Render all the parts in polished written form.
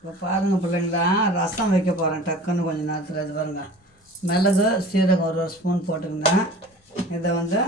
இப்போ பாருங்கள் பிள்ளைங்களா, ரசம் வைக்க போகிறேன் டக்குன்னு கொஞ்சம் நேரத்தில். இது பாருங்கள், மிளகு சீரகம் ஒரு ஸ்பூன் போட்டுக்கினேன். இதை வந்து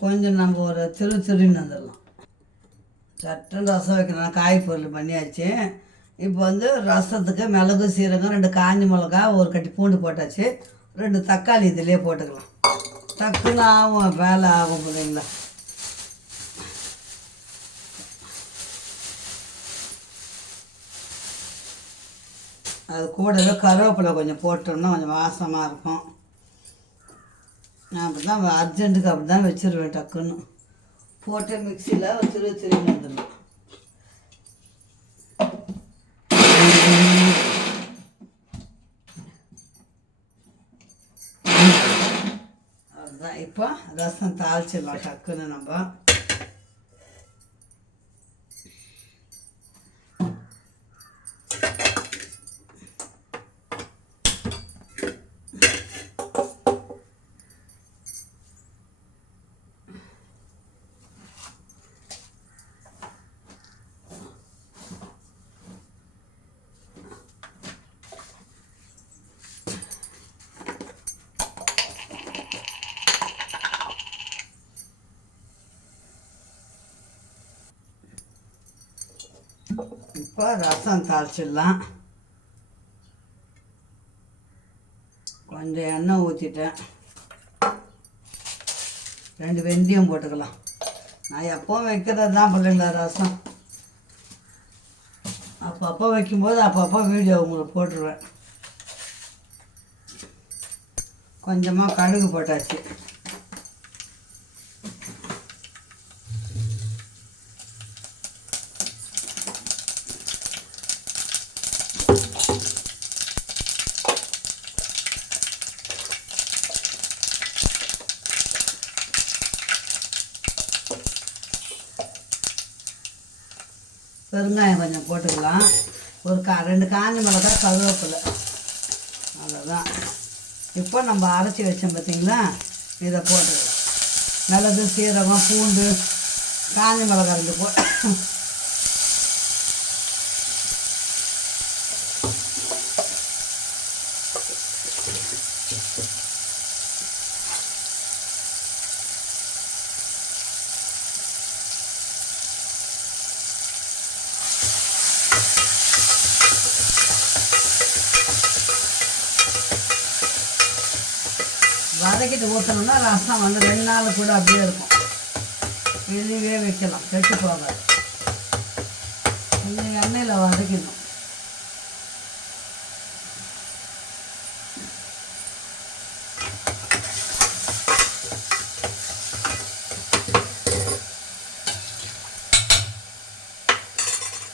கொஞ்சம் நம்ம ஒரு திருன்னு வந்துடலாம். சட்டுன்னு ரசம் வைக்கணும், காய் பொருள் பண்ணியாச்சு. இப்போ வந்து ரசத்துக்கு மிளகு சீரகம் 2 காஞ்ச மிளகா, ஒரு கட்டி பூண்டு போட்டாச்சு. 2 தக்காளி இதிலே போட்டுக்கலாம். டக்குன்னு ஆகும், வேலை ஆகும் பிள்ளைங்களா. அது கூடவே கருவேப்பிலை கொஞ்சம் போட்டோம்னா கொஞ்சம் வாசமாக இருக்கும். நான் அப்படி தான் அர்ஜென்ட்டுக்கு அப்படி தான் வச்சுருவேன். டக்குன்னு போட்டு மிக்சியில் திரும்பி வந்துடலாம். அதுதான் இப்போ ரசம் தாளிச்சிடலாம் டக்குன்னு நம்ம. இப்போ ரசம் தாளிச்சிடலாம். கொஞ்சம் எண்ணெய் ஊற்றிட்டேன். 2 வெந்தயம் போட்டுக்கலாம். நான் எப்போவும் வைக்கிறது தான் பிள்ளைங்களா ரசம். அப்பப்போ வைக்கும்போது அப்பப்போ வீடியோ உங்களுக்கு போட்டுருவேன். கொஞ்சமாக கடுகு போட்டாச்சு. பெருங்காயம் கொஞ்சம் போட்டுக்கலாம். ஒரு 2 காஞ்ச மிளகா, கருவேப்பிலை, அவ்வளோதான். இப்போ நம்ம அரைச்சி வச்சோம் பார்த்திங்களா, இதை போட்டுக்கலாம். மிளகு சீரகம் பூண்டு காஞ்ச மிளகா 2 போட்டு வதக்கிட்டு ஊற்றணும்னா ரசம் வந்து 2 நாள் கூட அப்படியே இருக்கும். வெளியே வைக்கலாம், கெட்டு போகாது. கொஞ்சம் எண்ணெயில் வதக்கணும்.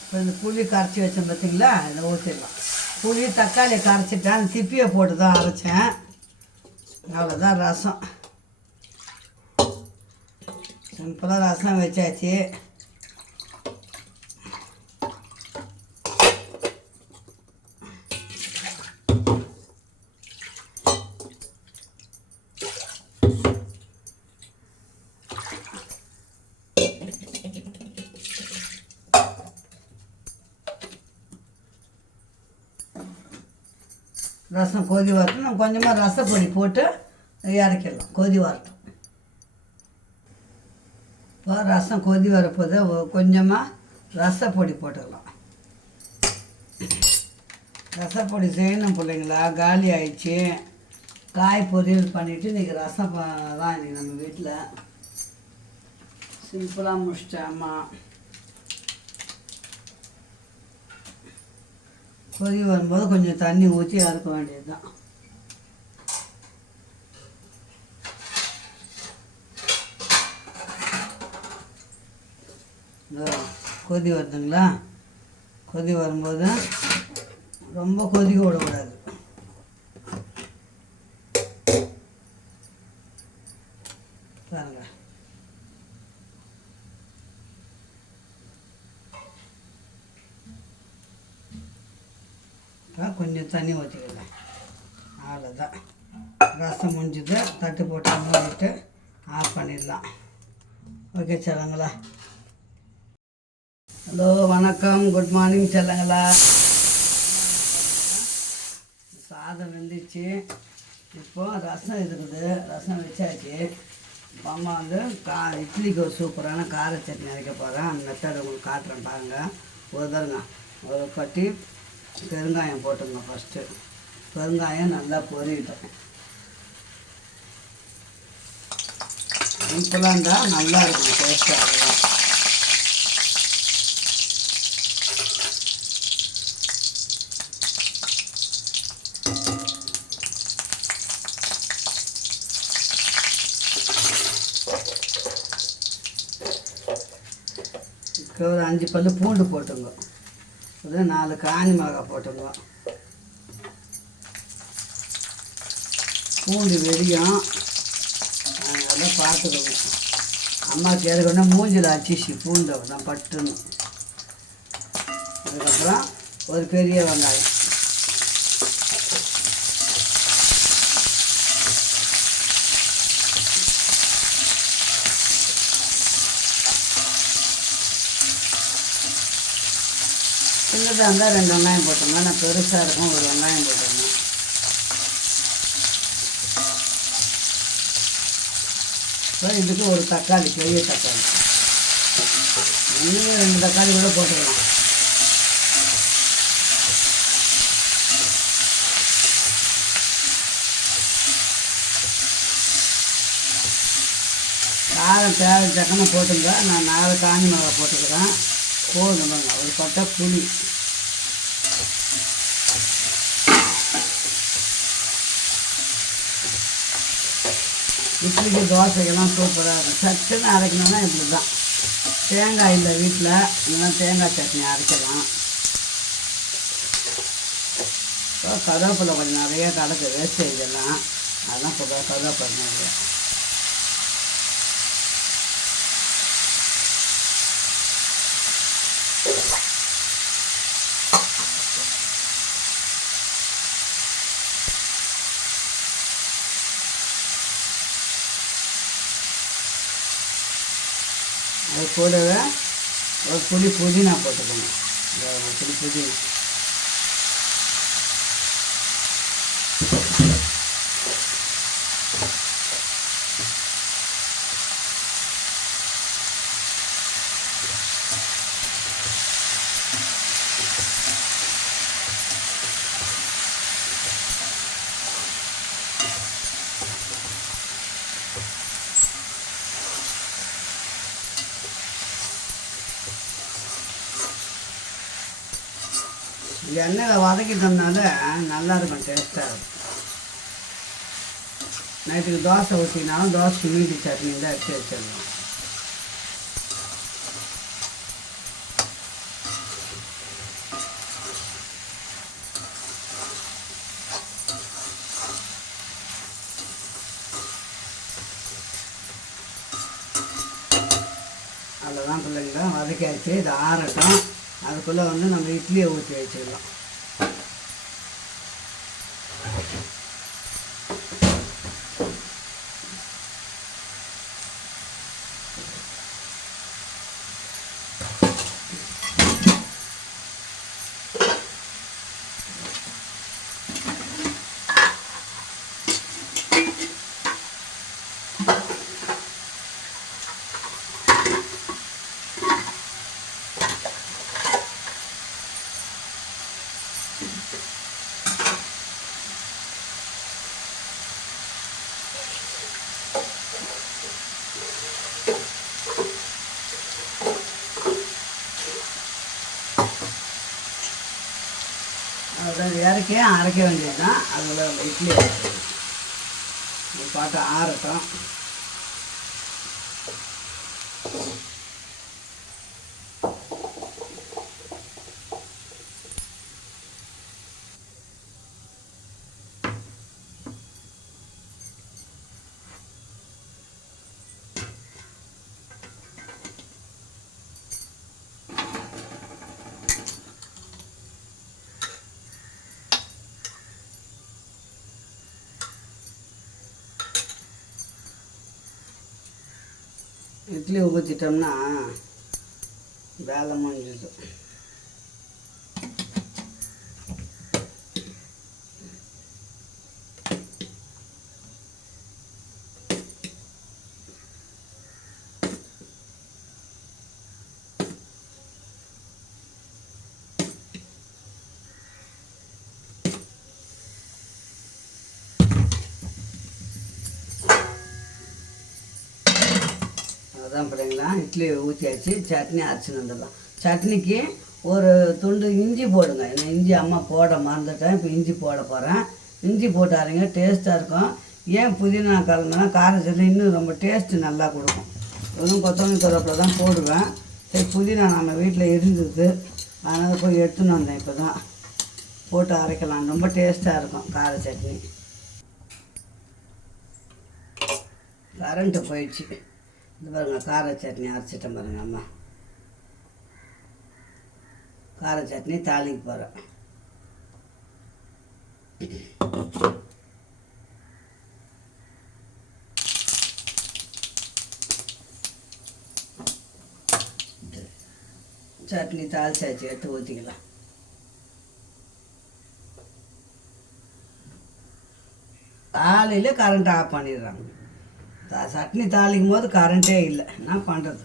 இப்போ இந்த புளி கரைச்சி வச்சேன் பார்த்திங்களா, இதை ஊற்றிடலாம். புளி தக்காளி கரைச்சிட்டேன், திப்பியை போட்டு தான் அரைச்சேன். அவ்வளோதான் ரசம். சிம்பிளாக ரசம் வச்சாச்சு. ரசம் கொதி வரட்டும். நம்ம கொஞ்சமாக ரசப்பொடி போட்டு இறக்கிடலாம். கொதி வரட்டும். இப்போ ரசம் கொதி வரப்போது கொஞ்சமாக ரசப்பொடி போட்டுக்கலாம். ரசப்பொடி செய்யணும் பிள்ளைங்களா, காலி ஆயிடுச்சு. காய் பொரியல் பண்ணிவிட்டு இன்றைக்கி ரசம் தான் இன்றைக்கி நம்ம வீட்டில் சிம்பிளாக முடிச்சிட்டாமா. கொதி வரும்போது கொஞ்சம் தண்ணி ஊற்றி அறுக்க வேண்டியது தான். கொதி வருதுங்களா, கொதி வரும்போது ரொம்ப கொதிக்க விடக்கூடாது. பாருங்க, கொஞ்சம் தண்ணி ஊற்றிக்கலாம். அவ்வளோதான், ரசம் முடிஞ்சுது. தட்டு போட்டு மூடிட்டு ஆஃப் பண்ணிடலாம். ஓகே செல்லங்களா. ஹலோ, வணக்கம், குட் மார்னிங் செல்லங்களா. சாதம் வெந்துச்சு. இப்போது ரசம் இருக்குது, ரசம் வச்சாச்சு. அம்மா வந்து இட்லிக்கு ஒரு சூப்பரான கார சட்னி அரைக்க போகிறேன். அந்த மெத்தடை உங்களுக்கு காட்டுறேன் பாருங்கள். ஒரு கட்டி பெருங்காயம் போட்டுங்க. ஃபஸ்ட்டு பெருங்காயம் நல்லா பொரியிட்டேன். சிம்பிளாக இருந்தால் நல்லா இருக்கும், டேஸ்ட்டாக இருக்கும். ஒரு 5 பல்லு பூண்டு போட்டுங்க. அது 4 காஞ்சி மிளகாய் போட்டுங்க. பூண்டு வெடியும் அதெல்லாம் பார்த்துக்கணும். அம்மாவுக்கு ஏற்கனவே மூஞ்சில் அச்சிச்சு பூண்டு தான் பட்டுன்னு. அதுக்கப்புறம் ஒரு பெரிய வெங்காயம், சின்னதாக இருந்தால் 2 வெங்காயம் போட்டுங்க. நான் பெருசாக இருக்கும், ஒரு வெங்காயம் போட்டுங்க. அப்புறம் இதுக்கு ஒரு தக்காளி, பெரிய தக்காளி, இன்னும் 2 தக்காளி கூட போட்டுக்கலாம். காரம் தேவை தக்கமாக போட்டுங்க. நான் 4 காஞ்சி மிளகாய் போட்டுக்கிறேன். போதும். ஒரு பட்டை புளி, இட்லிக்கு தோசைக்கெல்லாம் சூப்பராக இருக்கும். சட்டுன்னு அரைக்கணும்னா இப்படி தான். தேங்காய் இல்லை வீட்டில், இல்லைன்னா தேங்காய் சட்னி அரைக்கலாம். கருவேப்பிலை கொஞ்சம் நிறைய கலக்கு, வேஸ்டேஜ் எல்லாம் அதெல்லாம் கருவேப்பிலை நிறைய. அது கூடவே ஒரு புளி புதினா போட்டுக்கணும். ஒரு புளி புதினா, எண்ணெயில் வதக்கிட்டோம்னால நல்லாயிருக்கும், டேஸ்ட்டாக இருக்கும். நைட்டுக்கு தோசை ஊற்றினாலும் தோசைக்கு மீதி சட்னி தான் எடுத்து வச்சிடலாம். அவ்வளோதான் பிள்ளைங்களா, வதக்கியாச்சு. இது ஆறட்டும். அதுக்குள்ளே வந்து நம்ம இட்லியை ஊற்றி வச்சிடலாம். அதான் இறக்கி அரைக்க வேண்டியது தான். அதில் இட்லி பார்த்து ஆறட்டும். இட்லி ஊற்றிட்டோம்னா வேலை முடிஞ்சுது. அதான் பிள்ளைங்களா, இட்லி ஊற்றியாச்சு. சட்னி அரைச்சின்னு வந்துடலாம். சட்னிக்கு ஒரு துண்டு இஞ்சி போடுங்க. ஏன்னா இஞ்சி அம்மா போட மறந்துட்டேன், இப்போ இஞ்சி போட போகிறேன். இஞ்சி போட்டு அரைங்க, டேஸ்ட்டாக இருக்கும். ஏன் புதினா கலந்தா கார சட்னி இன்னும் ரொம்ப டேஸ்ட்டு நல்லா கொடுக்கும். வெறும் கொத்தமல்லி கருவேப்பிலை தான் போடுவேன். சரி, புதினா நம்ம வீட்டில் இருந்தது, அதனால் போய் எடுத்துன்னு வந்தேன். இப்போ தான் போட்டு அரைக்கலாம், ரொம்ப டேஸ்ட்டாக இருக்கும் கார சட்னி. கரண்ட்டு போயிடுச்சு. இது பாருங்கள், கார சட்னி அரைச்சிட்டேன் பாருங்கள் அம்மா. கார சட்னி தாளிக்கு போகிறேன். சட்னி தாளிச்சாச்சு, எடுத்து ஊற்றிக்கலாம். காலையில் கரண்ட் ஆஃப் பண்ணிடுறாங்க. சட்னி தாளிக்கும் போது கரண்ட்டே இல்லை, என்ன பண்ணுறது.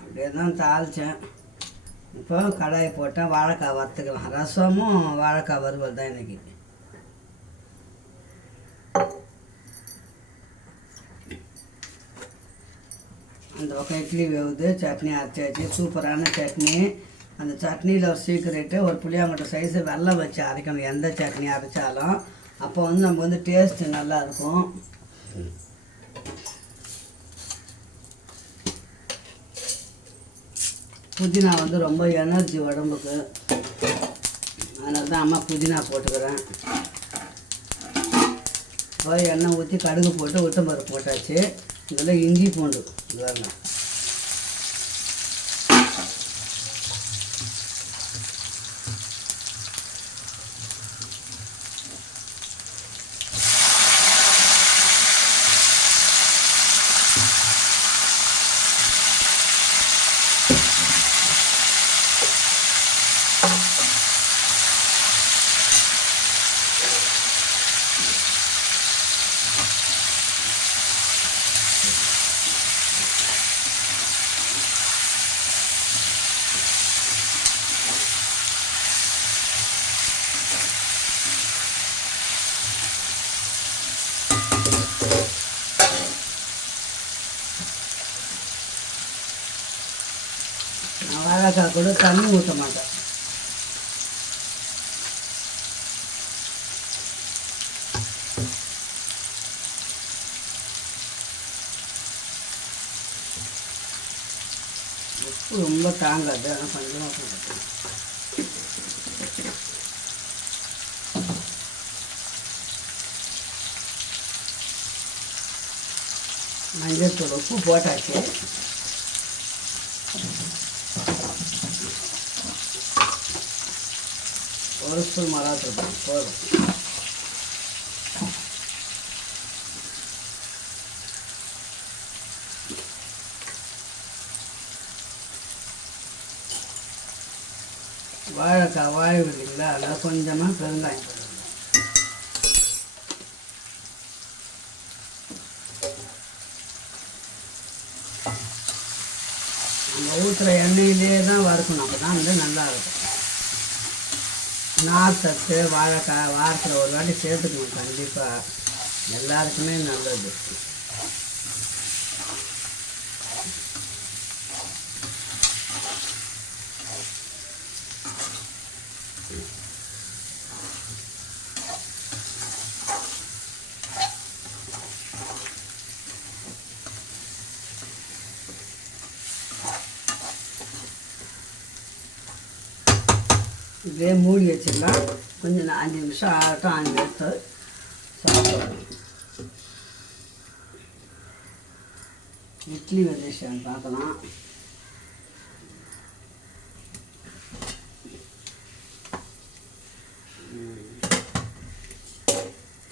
அப்படியே தான் தாளித்தேன். இப்போ கடாயை போட்டால் வாழைக்காய் வறுத்துக்கலாம். ரசமும் வாழைக்காய் வறுவல் தான் இன்றைக்கி. அந்த பக்கம் இட்லி வேவுது, சட்னி அரைச்சாச்சு. சூப்பரான சட்னி. அந்த சட்னியில் ஒரு சீக்கிரட்டு, ஒரு புளியாங்கொட்டை சைஸு வெல்லம் வச்சு அரைக்கணும் எந்த சட்னி அரைச்சாலும். அப்போ வந்து நம்ம வந்து டேஸ்ட்டு நல்லாயிருக்கும். புதினா வந்து ரொம்ப எனர்ஜி உடம்புக்கு, அதனால தான் அம்மா புதினா போட்டுக்கிறேன். போய் எண்ணெய் ஊற்றி கடுகு போட்டு உளுத்தம்பருப்பு போட்டாச்சு. இதில் இஞ்சி பூண்டு வரணும். வாழைக்காய் கூட தண்ணி ஊற்ற மாட்டேன். உப்பு ரொம்ப தாங்காது, ஆனால் கொஞ்சமாக போட்டுட்டேன். மஞ்சள் தூள் உப்பு போட்டாச்சு. ஒரு ஸ்பூன் மிளகாத்தூள் போதும். வாழைக்காய் வாய் விடுங்களா, அதனால் கொஞ்சமாக பெருங்காயம் போடுங்க. நம்ம ஊற்றுற எண்ணெயிலே தான் வறுக்கணும், அப்போ தான் வந்து நல்லாயிருக்கும். நார் சத்து வாழைக்காய் வாரத்தில் ஒரு வாட்டி சேர்த்துக்கணும் கண்டிப்பாக, எல்லாருக்குமே நல்லது. இதே மூடி வச்சிடலாம். கொஞ்சம் 5 நிமிஷம் ஆகட்டும். 5 நிமிஷம் சாப்பிடணும். இட்லி வெள்ளேஷன் பார்க்கலாம்.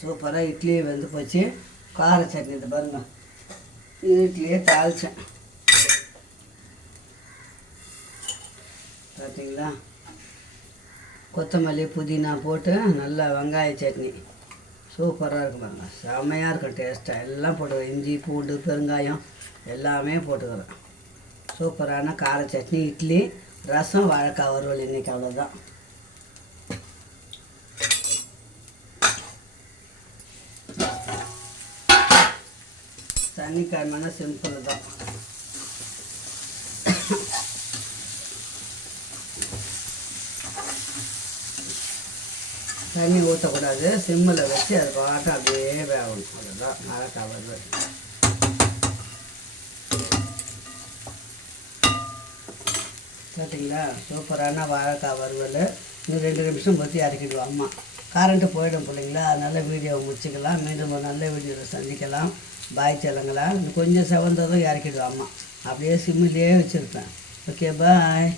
சூப்பராக இட்லி வந்து போச்சு. கார சட்னி இது பாருங்க, இட்லியே தாளித்தேன் பார்த்தீங்களா. கொத்தமல்லி புதினா போட்டு நல்லா வெங்காய சட்னி சூப்பராக இருக்கும் பாருங்க, செம்மையாக இருக்கும் டேஸ்ட்டாக. எல்லாம் போட்டுக்கிறேன், இஞ்சி பூண்டு பெருங்காயம் எல்லாமே போட்டுக்கிறேன். சூப்பரான கார சட்னி, இட்லி, ரசம், வாழைக்காய் வறுவல். இன்றைக்கி அவ்வளோதான். சனிக்கிழமைனா சிம்பிள் தான். தண்ணி ஊற்றக்கூடாது, சிம்மில் வச்சு அது பாட்டு அப்படியே வேகணும். அதுதான் வாழைக்காய் வறுவல். பார்த்தீங்களா, சூப்பரான வாழைக்காய் வறுவல். இன்னும் 2 நிமிஷம் பற்றி இறக்கிடுவோம். அம்மா கரண்ட்டு போயிடும் பிள்ளைங்களா, அதனால் வீடியோவை முடிச்சுக்கலாம். மீண்டும் ஒரு நல்ல வீடியோவில் சந்திக்கலாம். பாய் செல்லுங்களா. இன்னும் கொஞ்சம் செவந்ததும் இறக்கிடுவோம். அம்மா அப்படியே சிம்மிலே வச்சுருப்பேன். ஓகே, பாய்.